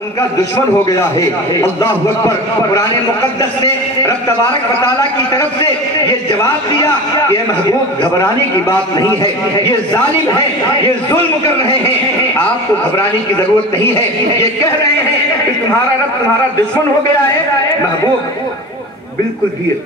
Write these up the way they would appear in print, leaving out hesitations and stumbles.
ان کا دشمن ہو گیا ہے۔ اللہ اکبر۔ قرآن مقدس نے رب تبارک و تعالیٰ کی طرف سے یہ جواب دیا کہ اے محبوب گھبرانے کی بات نہیں ہے، یہ ظالم ہے، یہ ظلم کر رہے ہیں، آپ کو گھبرانے کی ضرورت نہیں ہے۔ یہ کہہ رہے ہیں کہ تمہارا رب تمہارا دشمن ہو گیا ہے، محبوب بالکل بھی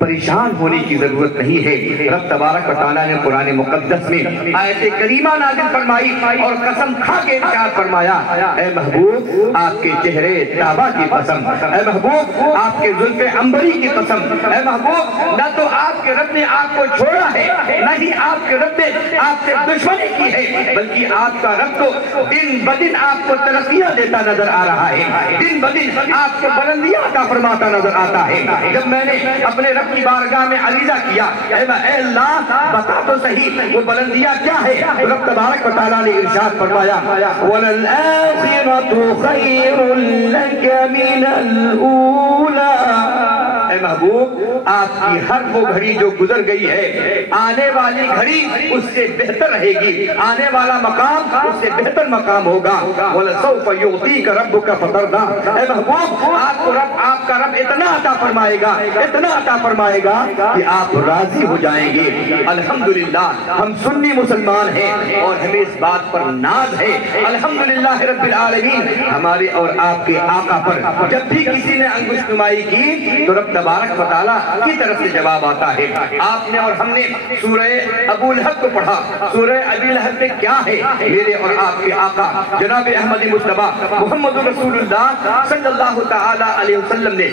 پریشان ہونے کی ضرورت نہیں ہے۔ رب تبارک و تعالیٰ نے قرآن مقدس میں آیت کریمہ نازل فرمائی اور قسم کھا کے ارشاد فرمایا، اے محبوب آپ کے چہرے طابہ کی قسم، اے محبوب آپ کے زلف عنبری کی قسم، اے محبوب نہ تو آپ کے رب نے آپ کو چھوڑا ہے، نہ ہی آپ کے رب نے آپ سے دشمنی کی ہے، بلکہ آپ کا رب تو دن بدن آپ کو ترقیاں دیتا نظر آ رہا ہے، دن بدن آپ کو بلندیاں عطا فرماتا نظر آتا ہے۔ جب میں نے اپنے رب کی بارگاہ میں عریضہ کیا، اے اللہ بتا تو صحیح وہ بلندیاں کیا ہے، رب تبارک و تعالیٰ نے ارشاد فرمایا وَلَلْآخِرَةُ خَيْرٌ لَكَ مِنَ الْأُولَى۔ اے محبوب آپ کی ہر وہ گھڑی جو گزر گئی ہے، آنے والی گھڑی اس سے بہتر رہے گی، آنے والا مقام اس سے بہتر مقام ہوگا۔ وَلَسَوْفَ يُعْطِيكَ رَبُّكَ فَتَرْضَىٰ۔ اے محبوب آپ کا رب اتنا عطا فرمائے گا، اتنا عطا فرمائے گا کہ آپ راضی ہو جائیں گے۔ الحمدللہ ہم سنی مسلمان ہیں اور ہمیں اس بات پر ناز ہے، الحمدللہ رب العالمین ہمارے اور آپ کے آقا پر جب بھی کسی نے انگشت نمائی کی تو رب تبارک و تعالیٰ کی طرف سے جواب آتا ہے۔ آپ نے اور ہم نے سورہ ابو لہب کو پڑھا، سورہ ابی لہب میں کیا ہے؟ میرے اور آپ کے آقا جناب احمد مصطفیٰ محمد رسول اللہ صلی اللہ تعالی علیہ وسلم نے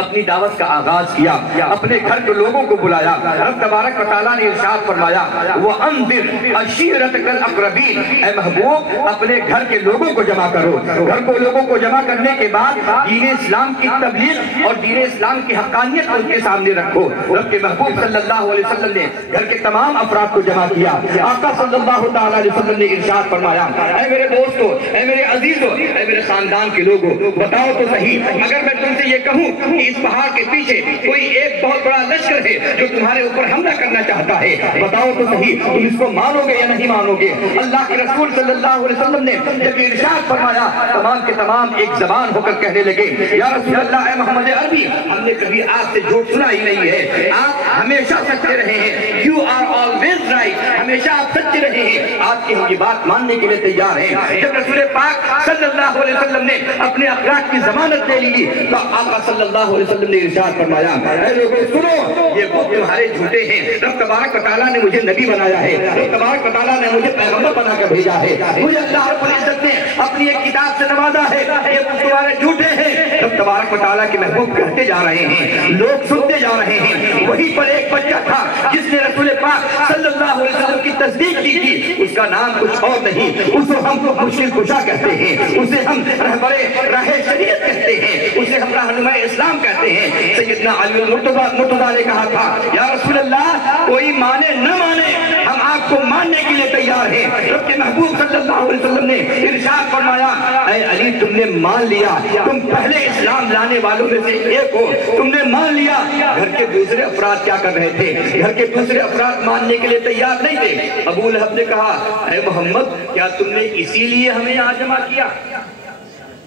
اپنی دعوت کا آغاز کیا، اپنے گھر کے لوگوں کو بلایا۔ رب تبارک و تعالیٰ نے ارشاد فرمایا وَأَنذِرْ عَشِيرَتَكَ الْأَقْرَبِينَ۔ اے محبوب اپنے گھر کے لوگوں کو جمع کرو، گھر کو لوگوں کو جمع کرنے کے بعد دین اسلام کی تبلیغ اور دین اسلام کی حقانیت ان کے سامنے رکھو۔ رب کے محبوب صلی اللہ علیہ وسلم نے گھر کے تمام افراد کو جمع کیا۔ آقا صلی اللہ تعالیٰ علیہ وسلم نے ارشاد فرمایا اے میرے دوستو، اے میرے عزیزو، اے میرے خاندان کے لوگوں، بتاؤ تو صحیح اگر میں تم سے یہ کہوں کہ اس پہاڑ کے پیچھے کوئی ایک بہت بڑا لشکر ہے جو تمہارے اوپر حملہ کرنا چاہتا ہے، بتاؤ تو صحیح تم اس کو مانو گے یا نہیں مانو گے؟ اللہ کے رسول صلی اللہ علیہ وسلم نے جب ارشاد فرمایا تمام کے تمام ایک زبان ہو کر کہنے لگے یا رسول اللہ اے محمد عربی، ہم نے کبھی آپ سے جھوٹ سنا ہی نہیں ہے، آپ ہمیشہ سچے رہے ہیں، you are always right، ہمیشہ آپ سچے رہے ہیں، آپ کی ہم یہ بات ماننے کے لیے تیار ہیں۔ جب رسول پاک صلی اللہ علیہ وسلم نے اپنے اخلاق کی ضمانت لے لی تو آقا صلی اللہ علیہ وسلم نے ارشاد فرمایا اے لوگوں سنو، یہ بت تمہارے جھوٹے ہیں، رب تبارک و تعالیٰ نے مجھے نبی بنایا ہے، رب تبارک و تعالیٰ نے مجھے پیغمبر بنا کر بھیجا ہے، مجھے اللہ رب العزت نے اپنی ایک کتاب سے نوازا ہے، یہ بت تمہارے جھوٹے ہیں۔ رب تبارک و تعالیٰ کے محبوب کہتے جا رہے ہیں، لوگ سنتے جا رہے ہیں۔ وہیں پر ایک بچہ تھا جس نے رسول پاک صلی اللہ علیہ وسلم کی تصدیق کی تھی، اس کا نام کچھ اور نہیں، اسے ہم مشکل کشا کہتے ہیں، اسے ہم رہبر راہ شریعت کہتے ہیں، اسے ہم رہنما اسلام کہتے ہیں۔ سیدنا علی المرتضیٰ نے کہا تھا یا رسول اللہ کوئی مانے نہ مانے ہم آپ کو ماننے کے لیے تیار ہیں۔ رب کے محبوب صلی اللہ علیہ وسلم نے ارشاد فرمایا اے علی تم نے مان لیا، تم پہلے اسلام لانے والوں میں سے ایک ہو، تم نے مان لیا۔ گھر کے دوسرے افراد کیا کر رہے تھے؟ گھر کے دوسرے افراد ماننے کے لیے تیار نہیں تھے۔ ابو لہب نے کہا اے محمد کیا تم نے اسی لیے ہمیں یہاں جمع کیا؟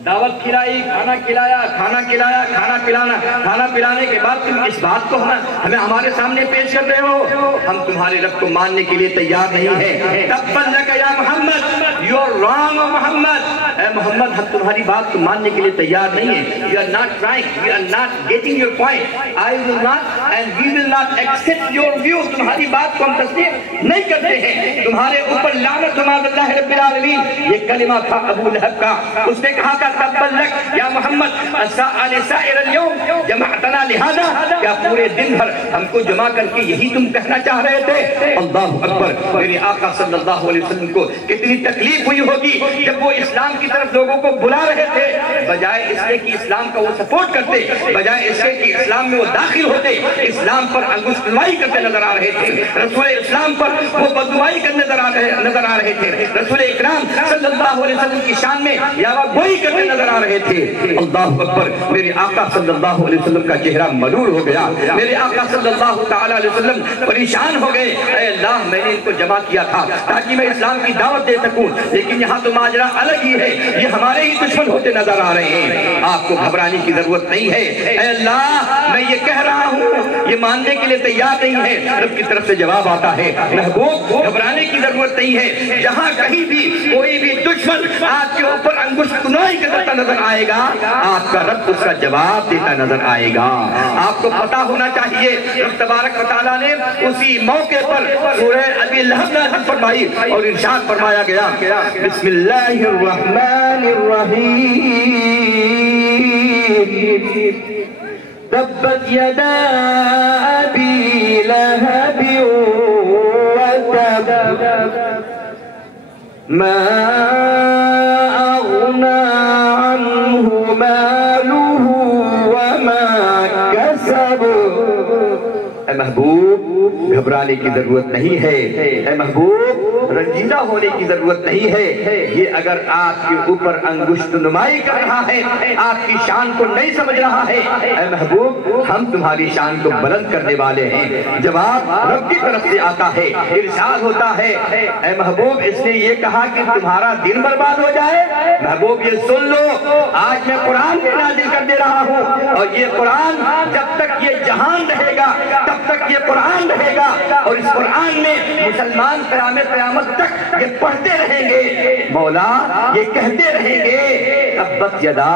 دعوت کھلائی، کھانا کھلایا، کھانا پلانے کے بعد تم اس بات کو ہمیں ہمارے سامنے پیش کر رہے ہو؟ ہم تمہارے رب کو ماننے کے لیے تیار نہیں ہیں۔ تبا لک یا محمد، یو آر رانگ او محمد، اے محمد ہم تمہاری بات کو ماننے کے لیے تیار نہیں ہیں۔ You are not trying, you are not getting your point, I will not and we will not accept your view, تمہاری بات کو ہم تسلیم نہیں کرتے ہیں، تمہارے اوپر لعنت و معاذ اللہ رب العالمین۔ یہ کلمہ تھا ابو لہب کا، اس نے کہا تھا تبا لک یا محمد سائر اليوم جمعتنا لہذا، کیا پورے دن بھر ہم کو جمع کر کے یہی تم کہنا چاہ رہے تھے؟ اللہ اکبر۔ میرے آقا صلی اللہ علیہ وسلم کو کتنی تکلیف ہوئی ہوگی جب وہ اسلام کی طرف لوگوں کو بلا رہے تھے، بجائے اس کے کہ اسلام کا وہ سپورٹ کرتے، بجائے اس کے کہ اسلام میں وہ داخل ہوتے، اسلام پر انگشت نمائی کرتے نظر آ رہے تھے، رسول اسلام پر وہ بددعائی کرنے نظر آ رہے تھے، رسول اکرام صلی اللہ علیہ وسلم کی شان میں یاوہ گوئی کرنے نظر آ رہے تھے۔ اللہ اکبر، میرے آقا صلی اللہ علیہ وسلم کا چہرہ ملول ہو گیا، میرے آقا صلی اللہ تعالیٰ علیہ وسلم پریشان ہو گئے۔ اے اللہ، میں نے ان کو جمع کیا تھا تاکہ میں اسلام کی دعوت دے سکوں، لیکن یہاں تو ماجرا الگ ہی ہے، یہ ہمارے ہی دشمن ہوتے نظر آ رہے ہیں، آپ کو گھبرانے کی ضرورت نہیں ہے۔ اے اللہ، میں یہ کہہ رہا ہوں، یہ ماننے کے لیے تیار نہیں ہے۔ رب کی طرف سے جواب آتا ہے، محبوب گھبرانے کی ضرورت نہیں ہے، جہاں کہیں بھی کوئی بھی دشمن آپ کے اوپر انگشت نمائی کرتا نظر آئے گا، آپ کا رب اس کا جواب دیتا نظر آئے گا۔ آپ کو پتا ہونا چاہیے، رب تبارک و تعالیٰ نے اسی موقع پر سورہ ابی لہب نازل فرمائی اور ارشاد فرمایا گیا، بسم اللہ الرحمن الرحیم، تبت یدا ابی لہب وتب ما اغنى عنه ماله وما كسب۔ اے محبوب، گھبرانے کی ضرورت نہیں ہے، اے محبوب رنجیدہ ہونے کی ضرورت نہیں ہے۔ یہ اگر آپ کے اوپر انگشت نمائی کر رہا ہے، آپ کی شان کو نہیں سمجھ رہا ہے، اے محبوب ہم تمہاری شان کو بلند کرنے والے ہیں۔ جواب رب کی طرف سے آتا ہے، ارشاد ہوتا ہے، اے محبوب اس نے یہ کہا کہ تمہارا دن برباد ہو جائے۔ محبوب یہ سن لو، آج میں قرآن کو نازل کر دے رہا ہوں، اور یہ قرآن جب تک یہ جہان رہے گا تب تک یہ قرآن رہے گا، اور اس قرآن میں مسلمان قیامت تک یہ پڑھتے رہیں گے، مولا یہ کہتے رہیں گے، تبت یدا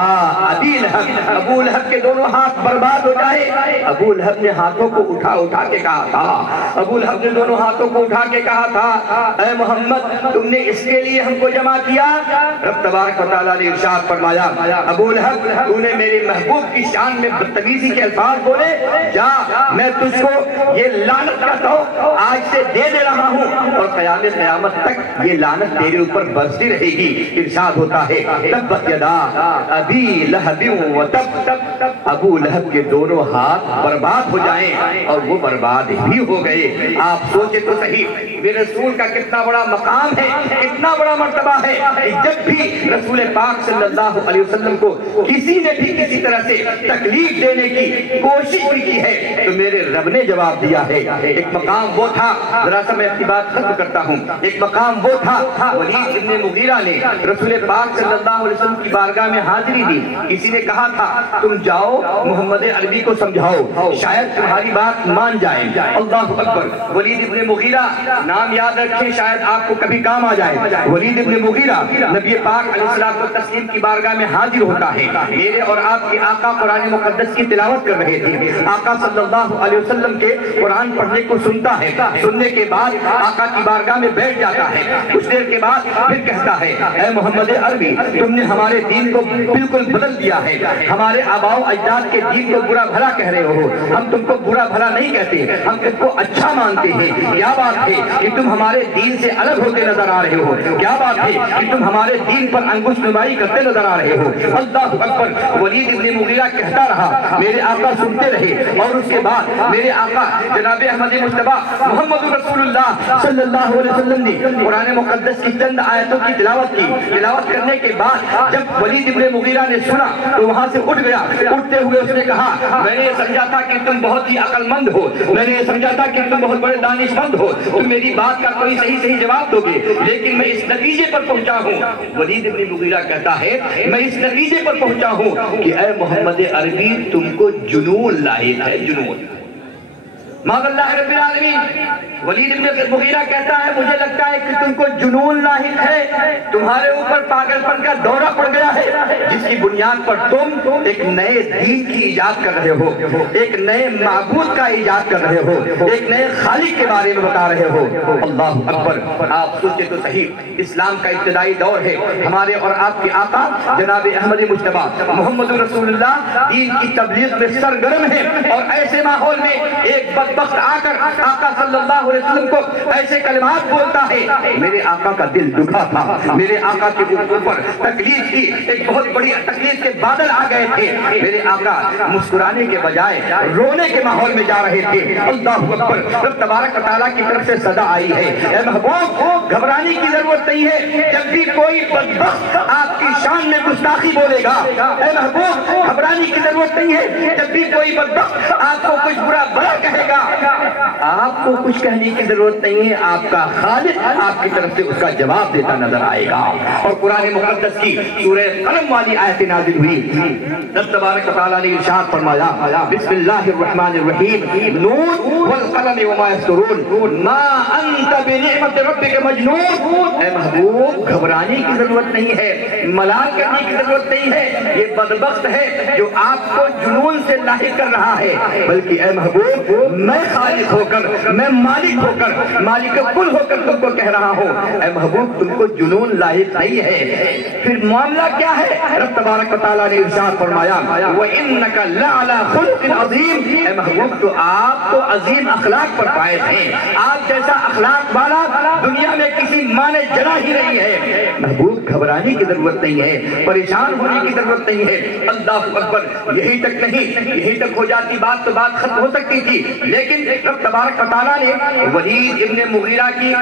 ابی لہب، ابو لہب کے دونوں ہاتھ برباد ہو جائے۔ ابو لہب نے ہاتھوں کو اٹھا کے کہا تھا، ابو لہب نے دونوں ہاتھوں کو اٹھا کے کہا تھا، اے محمد تم نے اس کے لیے ہم کو جمع کیا؟ رب تبارک و تعالیٰ نے ارشاد فرمایا، ابو لہب تو نے میرے محبوب کی شان میں بدتمیزی کے الفاظ بولے، جا میں تجھ کو یہ لعنت کا تو آج سے دے رہا ہوں، اور قیامت تک یہ لعنت تیرے اوپر برستی رہے گی۔ ارشاد ہوتا ہے، تبت یدا ابی لہب وتب، ابو لہب کے دونوں ہاتھ برباد ہو جائیں، اور وہ برباد بھی ہو گئے۔ آپ سوچے تو صحیح، میرے رسول کا کتنا بڑا مقام ہے، کتنا بڑا مرتبہ ہے، جب بھی رسول پاک صلی اللہ علیہ وسلم کو کسی نے بھی کسی طرح سے تکلیف دینے کی کوشش بھی کی ہے تو میرے رب نے جواب دیا ہے۔ ایک مقام وہ تھا، ذرا سا میں اپنی بات ختم کرتا ہوں، ایک مقام وہ تھا، ولید ابن مغیرہ نے رسول پاک صلی اللہ علیہ وسلم کی بارگاہ میں حاضری دی۔ کسی نے کہا تھا تم جاؤ محمد عربی کو سمجھاؤ، شاید تمہاری بات مان جائے۔ اللہ اکبر، ولید ابن مغیرہ نام یاد رکھیں، شاید آپ کو کبھی کام آ جائے۔ ولید ابن مغیرہ نبی پاک علیہ الصلوۃ والتسلیم کی بارگاہ میں حاضر ہوتا ہے، میرے اور آپ کے آقا قرآن مقدس کی تلاوت کر رہے تھے، آقا صلی اللہ علیہ وسلم کے قرآن پڑھنے کو سنتا ہے، سننے کے بعد آقا کی بارگاہ میں بیٹھ جاتا ہے، کچھ دیر کے بعد پھر کہتا ہے، اے محمد عربی تم نے ہمارے دین کو بالکل بدل دیا ہے، ہمارے آباء و اجداد کے دین کو برا بھلا کہہ رہے ہو، ہم تم کو برا بھلا نہیں کہتے، ہم تم کو اچھا مانتے ہیں، کیا بات ہے کہ تم ہمارے دین سے الگ ہوتے نظر آ رہے ہو، کیا بات ہے کہ تم ہمارے دین پر انگشت نمائی کرتے نظر آ رہے ہو۔ اللہ اکبر، ولید ابن مغیرہ کہتا رہا، میرے آقا سنتے رہے، اور اس کے بعد میرے آقا جناب احمد مصطفیٰ محمد رسول اللہ صلی اللہ علیہ وسلم نے قرآن مقدس کی چند آیتوں کی تلاوت کی۔ تلاوت کرنے کے بعد جب ولید ابن مغیرہ نے سنا تو وہاں سے اٹھ گیا، اٹھتے ہوئے اس نے کہا، میں نے یہ سمجھا تھا کہ تم بہت ہی عقل مند ہو، میں نے یہ سمجھا تھا کہ تم بہت بڑے دانش مند ہو، تم میری بات کا کوئی صحیح جواب دو گے، لیکن میں اس نتیجے پر پہنچا ہوں۔ ولید ابن مغیرہ کہتا ہے، میں اس نتیجے پر پہنچا ہوں کہ اے محمد عربی تم کو جنون لاحق ہے، جنون۔ معاذ اللہ رب العالمین، ولید ابن مغیرہ کہتا ہے مجھے لگتا ہے کہ تم کو جنون لاحق ہے، تمہارے اوپر پاگل پن کا دورہ پڑ گیا ہے، جس کی بنیاد پر تم ایک نئے دین کی ایجاد کر رہے ہو، ایک نئے معبود کا ایجاد کر رہے ہو، ایک نئے خالق کے بارے میں بتا رہے ہو۔ اللہ اکبر، آپ سوچے تو صحیح، اسلام کا ابتدائی دور ہے، ہمارے اور آپ کے آقا جناب احمد مصطفیٰ محمد رسول اللہ دین کی تبلیغ میں سرگرم ہے، اور ایسے ماحول میں ایک بدبخت آ کر آقا صلی اللہ علیہ وسلم کو ایسے کلمات بولتا ہے، میرے آقا کا دل دکھا تھا، میرے آقا کے اوپر تکلیف تھی، ایک بہت بڑی تکلیف تکلیف کے بادل آ گئے تھے، میرے آقا مسکرانے کے بجائے رونے کے ماحول میں جا رہے تھے۔ اللہ اکبر، رب تبارک و تعالیٰ کی طرف سے صدا آئی ہے، اے محبوب گھبرانے کی ضرورت نہیں ہے، جب بھی کوئی بدبخت آپ کی شان میں گستاخی بولے گا، اے محبوب گھبرانے کی ضرورت نہیں ہے، جب بھی کوئی بدبخت آپ کو کچھ برا بھلا کہے گا، آپ کو کچھ کہنے کی ضرورت نہیں ہے، آپ کا خالق آپ کی طرف سے اس کا جواب دیتا نظر آئے گا۔ اور قرآن مقدس کی سورہ قلم والی آیت نازل ہوئی، رب تبارک و تعالیٰ نے ارشاد فرمایا، بسم اللہ الرحمن الرحیم، نون والقلم وما یسطرون ما انت بنعمت ربک مجنون۔ اے محبوب گھبرانے کی ضرورت نہیں ہے، ملال کرنے کی ضرورت نہیں ہے، یہ بدبخت ہے جو آپ کو جنون سے لاحق کر رہا ہے، بلکہ اے محبوب میں خالق ہو کر، میں مالک ہو کر، مالک کل ہو کر تم کو کہہ رہا ہوں، اے محبوب تم کو جنون لاحق نہیں ہے۔ پھر معاملہ کیا ہے؟ رب تبارک و تعالیٰ نے ارشاد فرمایا، وَإِنَّكَ لَعَلَىٰ خُلُقٍ عَظِيمٍ۔ اے محبوب تو آپ تو عظیم اخلاق پر فائز ہیں، آپ جیسا اخلاق والا دنیا میں کسی ماں نے جنا ہی نہیں ہے۔ محبوب گھبرانے کی ضرورت نہیں ہے، پریشان ہونے کی ضرورت نہیں ہے۔ اللہ اکبر، یہی تک نہیں، یہی تک ہو جاتی بات تو بات ختم ہو سکتی تھی، لیکن رب تبارک و تعالیٰ نے ولید ابن مغیرہ کی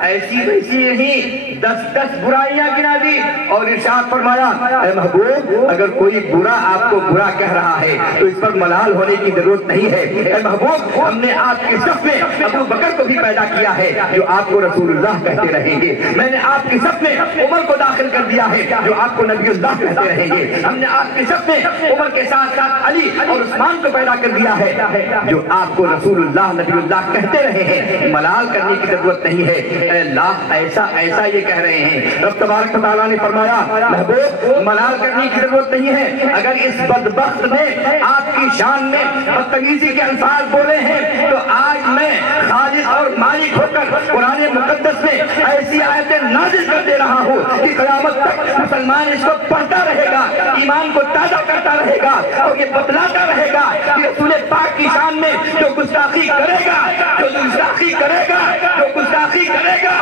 ایسی ویسی نہیں 10 برائیاں گنا دی اور ارشاد فرمایا، اے محبوب اگر کوئی برا آپ کو برا کہہ رہا ہے تو اس پر ملال ہونے کی ضرورت نہیں ہے۔ اے محبوب ہم نے آپ کی صف میں ابو بکر کو بھی پیدا کیا ہے جو آپ کو رسول اللہ کہتے رہیں گے، میں نے آپ کی صف میں عمر کو داخل کر دیا ہے جو آپ کو نبی اللہ کہتے رہیں گے، ہم نے آپ کی صف میں عمر کے ساتھ ساتھ علی اور عثمان کو پیدا کر دیا ہے جو آپ کو رسول اللہ نبی اللہ کہتے رہے ہیں، ملال کرنے کی ضرورت نہیں ہے۔ اے اللہ ایسا ایسا یہ کہہ رہے ہیں، رب تبارک و تعالیٰ نے فرمایا محبوب ملال کرنے کی ضرورت نہیں ہے، اگر اس بدبخت نے آپ کی شان میں بدتمیزی کے الفاظ بولے ہیں تو آج میں خالق اور مالک ہو کر قرآن مقدس میں ایسی آیتیں نازل کر دے رہا ہوں کہ قیامت تک مسلمان اس کو پڑھتا رہے گا، ایمان کو تازہ کرتا رہے گا اور یہ بتلاتا رہے گا کہ رسول پاک کی شان میں جو گستاخی کرے گا، جو گستاخی کرے گا، جو گستاخی کرے گا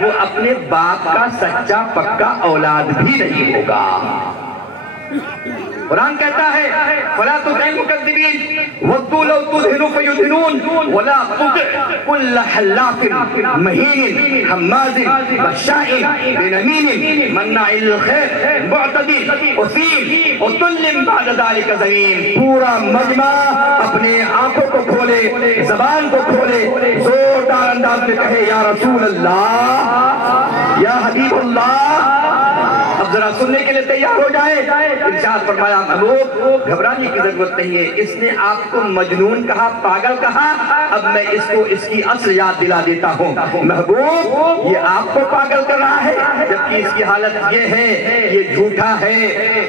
وہ اپنے باپ کا سچا پکا اولاد بھی نہیں ہوگا۔ قرآن کہتا ہے فَلَا تُطِعِ الْمُكَذِّبِينَ وَدُّوا لَوْ تُدْهِنُ فَيُدْهِنُونَ وَلَا تُطِعْ كُلَّ حَلَّافٍ مَهِينٍ حَمَّازٍ مَشَّاءٍ بِنَمِيمٍ مَنَّاعٍ لِلْخَيْرِ مُعْتَدٍ أَثِيمٍ عُتُلٍّ بَعْدَ ذَلِكَ زَنِيمٍ۔ پورا مجمع اپنے آنکھوں کو کھولے، زبان کو کھولے، زوردار انداز میں کہے یا رسول اللہ، یا حبیب اللہ۔ اب ذرا سننے کے لیے تیار ہو جائے۔ ارشاد فرمایا محبوب گھبرانے کی ضرورت نہیں ہے، اس نے آپ کو مجنون کہا، پاگل کہا، اب میں اس کو اس کی اصل یاد دلا دیتا ہوں۔ محبوب یہ آپ کو پاگل کر رہا ہے جبکہ اس کی حالت یہ ہے، یہ جھوٹا ہے،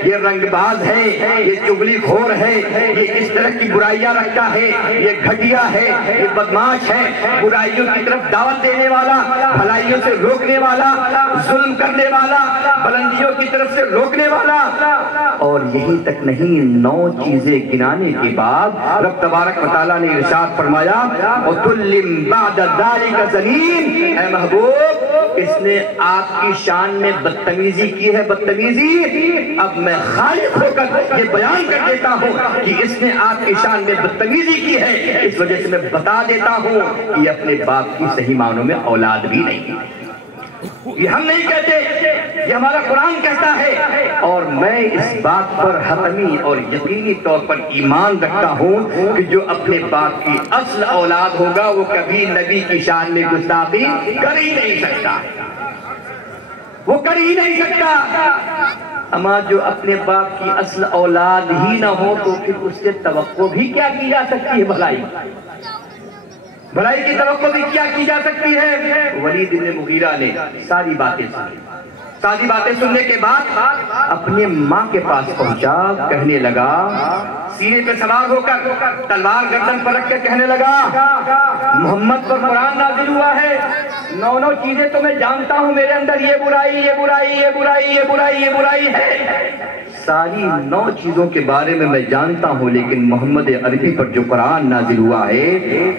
یہ رنگ باز ہے، یہ چغلی خور ہے، یہ اس طرح کی برائیاں رکھتا ہے، یہ گھٹیا ہے، یہ بدماش ہے، برائیوں کی طرف دعوت دینے والا، بھلائیوں سے روکنے والا، ظلم کرنے والا، بلندیوں کی طرف سے روکنے والا۔ اور یہی تک نہیں، 9 چیزیں گنانے کے بعد رب تبارک و تعالیٰ نے ارشاد فرمایا وَتُلِّمْ بَعْدَ ذَلِكَ زَنِيمٍ۔ اے محبوب اس نے آپ کی شان میں بدتمیزی کی ہے، بدتمیزی اب میں خالق ہو کر یہ بیان کر دیتا ہوں کہ اس نے آپ کی شان میں بدتمیزی کی ہے، اس وجہ سے میں بتا دیتا ہوں کہ یہ اپنے باپ کی صحیح معنوں میں اولاد بھی نہیں ہے۔ یہ ہم نہیں کہتے، یہ ہمارا قرآن کہتا ہے، اور میں اس بات پر حتمی اور یقینی طور پر ایمان رکھتا ہوں کہ جو اپنے باپ کی اصل اولاد ہوگا وہ کبھی نبی کی شان میں گستاخی کر ہی نہیں سکتا، وہ کر ہی نہیں سکتا۔ اما جو اپنے باپ کی اصل اولاد ہی نہ ہو تو پھر اس سے توقع بھی کیا کی جا سکتی ہے؟ بھلائی کی توقع بھی کیا کی جا سکتی ہے؟ ولید بن مغیرہ نے ساری باتیں سنی، ساری باتیں سننے کے بعد اپنے ماں کے پاس پہنچا، کہنے لگا، سینے پہ سوار ہو کر تلوار گردن پر رکھ کے کہنے لگا محمد پر قرآن نازل ہوا ہے، 9 چیزیں تو میں جانتا ہوں میرے اندر یہ برائی، یہ برائی، یہ برائی، یہ برائی، یہ برائی ہے، ساری 9 چیزوں کے بارے میں جانتا ہوں، لیکن محمد عربی پر جو قرآن نازل ہوا ہے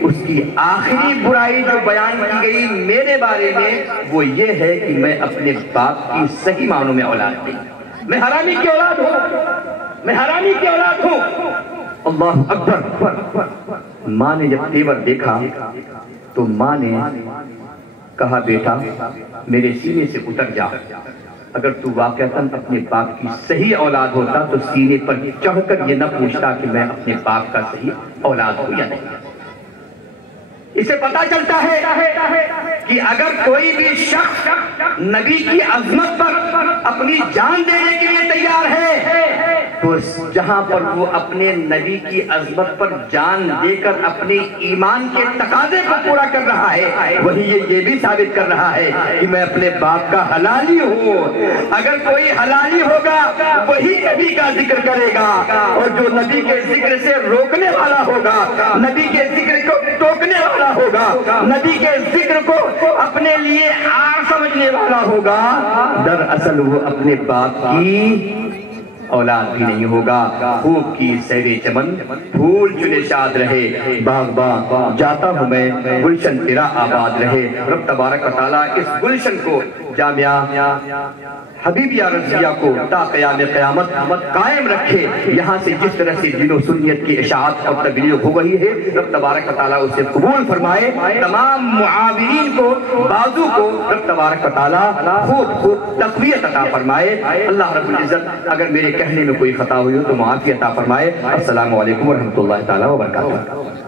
اس کی آخری برائی جو بیان کی گئی میرے بارے میں وہ یہ ہے کہ میں اپنے باپ کی صحیح معنوں میں اولاد نہیں۔ میں حرامی کی اولاد ہوں، میں حرامی کی اولاد ہوں۔ اللہ اکبر۔ ماں نے جب تیور دیکھا تو ماں نے کہا بیٹا میرے سینے سے اتر جا، اگر تو واقعتاً اپنے باپ کی صحیح اولاد ہوتا تو سینے پر چڑھ کر یہ نہ پوچھتا کہ میں اپنے باپ کا صحیح اولاد ہوں یا نہیں۔ اسے پتا چلتا ہے کہ اگر کوئی بھی شخص نبی کی عظمت پر اپنی جان دینے کے لیے تیار ہے تو جہاں پر وہ اپنے نبی کی عظمت پر جان دے کر اپنے ایمان کے تقاضے کو پورا کر رہا ہے، وہی یہ بھی ثابت کر رہا ہے کہ میں اپنے باپ کا حلالی ہوں۔ اگر کوئی حلالی ہوگا وہی نبی کا ذکر کرے گا، اور جو نبی کے ذکر سے روکنے والا ہوگا، نبی کے ذکر کو ٹوکنے والا ہوگا، نبی کے ذکر کو اپنے لیے عار سمجھنے والا ہوگا، دراصل وہ اپنے باپ کی اولاد بھی نہیں ہوگا۔ خوب کی سیر چمن پھول چنے شاد رہے، باغ باغ جاتا ہوں میں گلشن تیرا آباد رہے۔ رب تبارک و تعالیٰ اس گلشن کو جامعہ حبیبیہ رضیہ کو تا قیام قیامت قائم رکھے۔ یہاں سے جس طرح سے دین و سنیت کی اشاعت اور تبلیغ ہو گئی ہے، رب تبارک و تعالیٰ اسے قبول فرمائے۔ تمام معاونین کو، بازو کو رب تبارک و تعالیٰ خوب تقویت عطا فرمائے۔ اللہ رب العزت اگر میرے کہنے میں کوئی خطا ہوئی ہو تو معافی عطا فرمائے۔ السلام علیکم ورحمۃ اللہ تعالیٰ وبرکاتہ۔